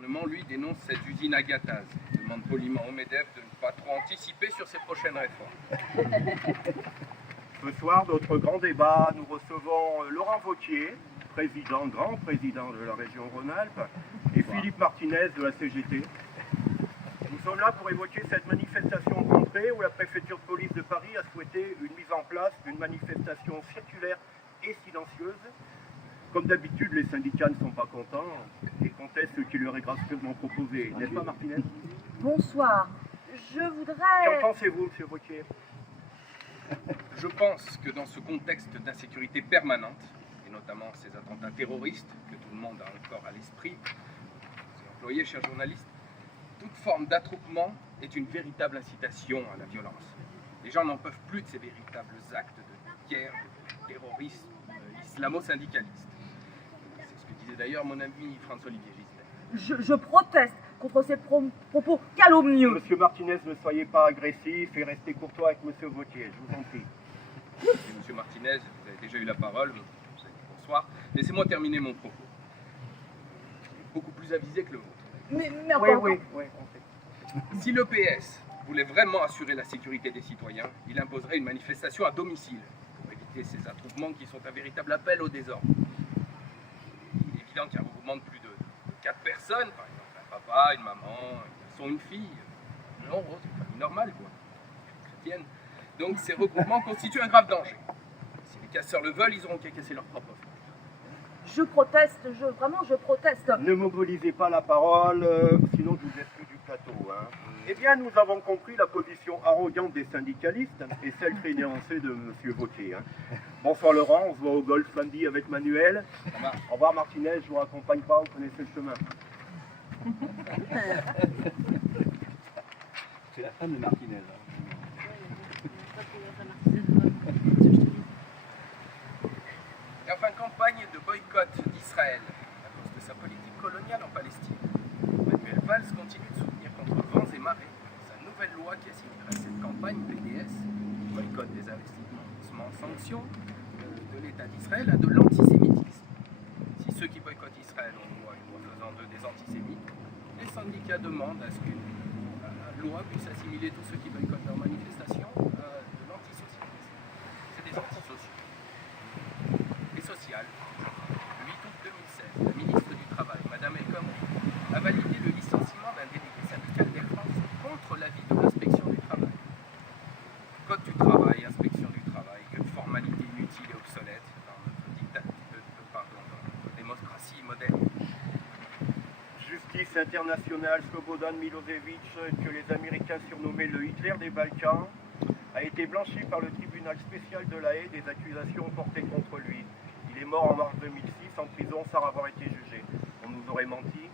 gouvernement, lui, dénonce cette usine à gâtaz. Il demande poliment au MEDEF de ne pas trop anticiper sur ses prochaines réformes. Ce soir, notre grand débat, nous recevons Laurent Wauquiez, grand président de la région Rhône-Alpes, et Philippe Martinez de la CGT. Nous sommes là pour évoquer cette manifestation de rentrée où la préfecture de police de Paris a souhaité une mise en place d'une manifestation circulaire et silencieuse. Comme d'habitude, les syndicats ne sont pas contents et contestent ce qui leur est gracieusement proposé. N'est-ce pas, Martinez? Bonsoir. Je voudrais... Qu'en pensez-vous, M. Wauquiez? Je pense que dans ce contexte d'insécurité permanente, et notamment ces attentats terroristes que tout le monde a encore à l'esprit, vous employez, chers journalistes, toute forme d'attroupement est une véritable incitation à la violence. Les gens n'en peuvent plus de ces véritables actes de guerre, de terrorisme islamo-syndicaliste. C'est ce que disait d'ailleurs mon ami François-Olivier Gisbert. Je proteste contre ces propos calomnieux. Monsieur Martinez, ne soyez pas agressif et restez courtois avec Monsieur Wauquiez, je vous en prie. Et Monsieur Martinez, vous avez déjà eu la parole, vous avez dit bonsoir. Laissez-moi terminer mon propos. Beaucoup plus avisé que le vôtre. Mais Oui, on sait. Si le PS voulait vraiment assurer la sécurité des citoyens, il imposerait une manifestation à domicile pour éviter ces attroupements qui sont un véritable appel au désordre. Il est évident qu'un regroupement de plus de 4 personnes, par exemple un papa, une maman, un garçon, une fille, non, c'est une famille normale, quoi, chrétienne. Donc ces regroupements constituent un grave danger. Si les casseurs le veulent, ils auront qu'à casser leur propre feu. je proteste, je proteste. Ne mobilisez pas la parole, sinon je vous exclue du plateau. Hein. Eh bien, nous avons compris la position arrogante des syndicalistes et celle très nuancée de M. Wauquiez. Hein. Bonsoir Laurent, on se voit au golf lundi avec Manuel. Au revoir Martinez, je vous raccompagne pas, vous connaissez le chemin. C'est la femme de Martinez. Hein. Et enfin, campagne de boycott d'Israël à cause de sa politique coloniale en Palestine. Manuel Valls continue de soutenir contre vents et marées sa nouvelle loi qui assimilera cette campagne PDS, boycott des investissements sanctions de l'État d'Israël, à de l'antisémitisme. Si ceux qui boycottent Israël ont une loi faisant d'eux des antisémites, les syndicats demandent à ce qu'une loi puisse assimiler tous ceux qui boycottent leurs manifestations à de l'antisocialisme. C'est des antisociaux. Et social. Le 8 août 2016, la ministre du Travail, Mme El Khomri, a validé le licenciement d'un délégué syndical d'Air France contre l'avis de l'inspection du travail. Code du travail, inspection du travail, que de formalités inutiles et obsolètes dans notre démocratie moderne. Justice internationale, Slobodan Milosevic, que les Américains surnommaient le Hitler des Balkans, a été blanchi par le tribunal spécial de La Haye des accusations portées contre lui. Il est mort en mars 2006 en prison sans avoir été jugé. On nous aurait menti.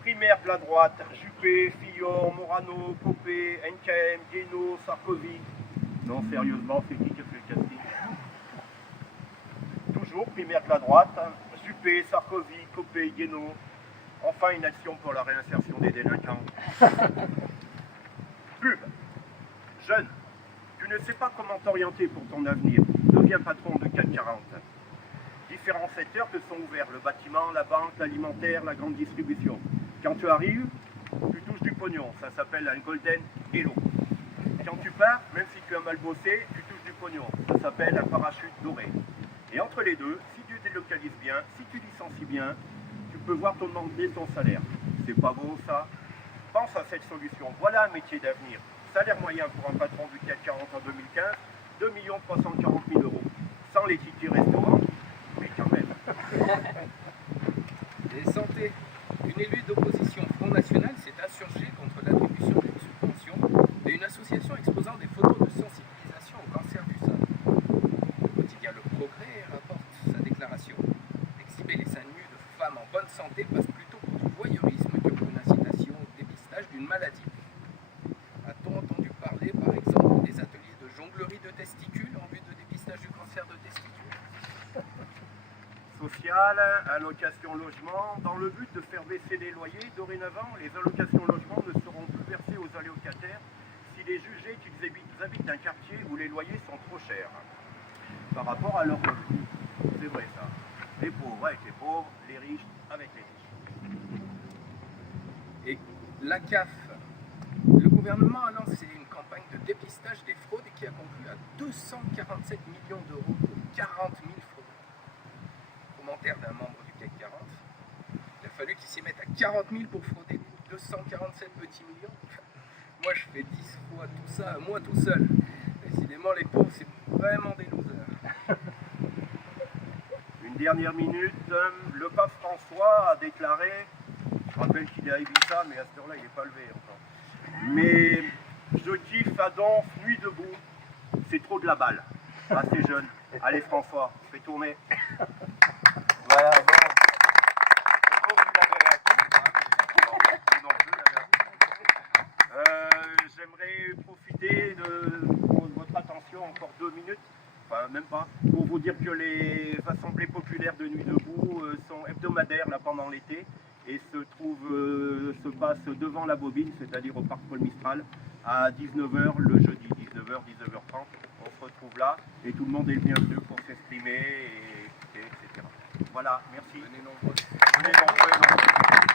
Primaire de la droite, Juppé, Fillon, Morano, Copé, NKM, Guénaud, Sarkozy. Non, sérieusement, c'est qui a fait le casting? Toujours primaire de la droite, Juppé, Sarkozy, Copé, Guénaud. Enfin, une action pour la réinsertion des délinquants. Pub. Jeune, tu ne sais pas comment t'orienter pour ton avenir. Deviens patron de CAC 40. Différents secteurs te sont ouverts. Le bâtiment, la banque, l'alimentaire, la grande distribution. Quand tu arrives, tu touches du pognon. Ça s'appelle un golden hello. Quand tu pars, même si tu as mal bossé, tu touches du pognon. Ça s'appelle un parachute doré. Et entre les deux, si tu délocalises bien, si tu licencies bien, tu peux voir augmenter ton salaire. C'est pas beau ça? Pense à cette solution. Voilà un métier d'avenir. Salaire moyen pour un patron du CAC 40 en 2015, 2 340 000 €. Sans les tickets restaurants, mais quand même. Et santé, une élue d'opposition Front National s'est insurgée contre l'attribution d'une subvention à une association exposant des photos de sensibilisation au cancer du sein. Le quotidien Le Progrès rapporte sa déclaration. Exhiber les seins nus de femmes en bonne santé passe plutôt pour du voyeurisme que pour une incitation au dépistage d'une maladie. A-t-on entendu parler, par exemple, des ateliers de jonglerie de testicules en vue de dépistage du cancer de testicules? Social, allocation logement, dans le but de faire baisser les loyers, dorénavant, les allocations logement ne seront plus versées aux allocataires s'il est jugé qu'ils habitent un quartier où les loyers sont trop chers par rapport à leurs revenus. C'est vrai ça. Les pauvres avec les pauvres, les riches avec les riches. La CAF, le gouvernement a lancé une campagne de dépistage des fraudes qui a conclu à 247 millions d'euros pour 40 000 fraudeurs. Commentaire d'un membre du CAC 40, il a fallu qu'ils s'y mettent à 40 000 pour frauder 247 petits millions. Moi je fais 10 fois tout ça, moi tout seul. Décidément les pauvres c'est vraiment des losers. Une dernière minute, le pape François a déclaré, je rappelle qu'il est à Ibiza, mais à cette heure-là il n'est pas levé encore. Mais je kiffe Adam, Nuit debout, c'est trop de la balle. Assez jeune. Allez François, fais tourner. Voilà, bon. J'aimerais profiter de votre attention encore 2 minutes, enfin même pas, pour vous dire que les assemblées populaires de Nuit debout sont hebdomadaires là pendant l'été et se passent devant la bobine, c'est-à-dire au parc Paul Mistral, à 19h le jeudi, 19h, 19h30. On se retrouve là et tout le monde est le bienvenu pour s'exprimer, etc. Voilà, merci. Venez nombreux. Venez nombreux.